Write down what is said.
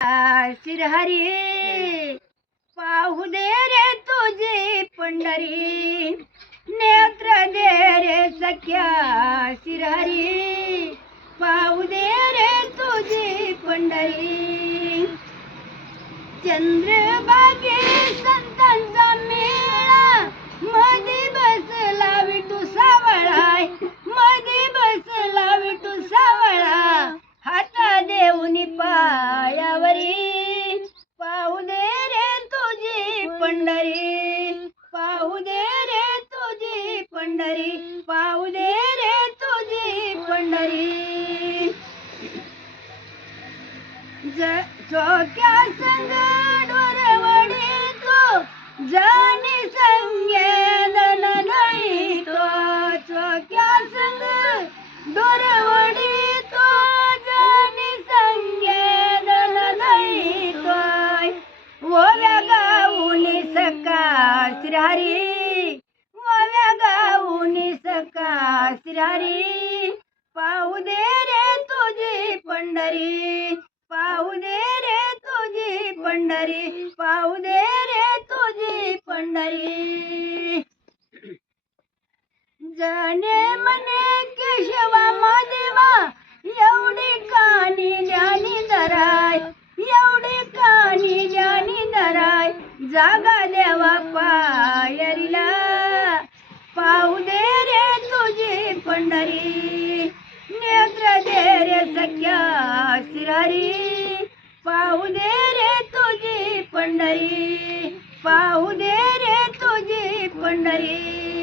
श्रीहरी पाहू दे रे तुझी पंढरी, नेत्र दे रे सख्या श्रीहरी पाहू दे रे तुझी पंढरी. चंद्रभागे संतांचा मेळा, मधी बसला विठू सावळाय, मधी बसला विठू सावळा, हात देऊनी पायावरी पाहू दे रे तुझी पंढरी, पाहू दे रे तुझी पंढरी, पाहू दे रे तुझी पंढरी. चोक्या संग डोरवडी तो जाणी संगेदन नाही तो, चोक्या संग डोरवडी तो जाणी संगेदन नाही तो. ओव्या गाऊनी सका श्रीहरी, ओव्या गाऊनी सका श्रीहरी पाहू दे रे तुझी पंढरी, पाहू दे रे तुझी पंढरी, पाहू दे रे तुझी पंढरी. जने मने केशवा मादेवा एवढी कानी ज्ञानी धराय, एवढी कानी ज्ञानी धराय, जागा देवा पायरीला पाहू दे रे तुझी पंढरी, नेत्र दे रे सख्या श्रीहरी पाहू दे रे तुझी पंढरी, पाहू दे रे तुझी पंढरी.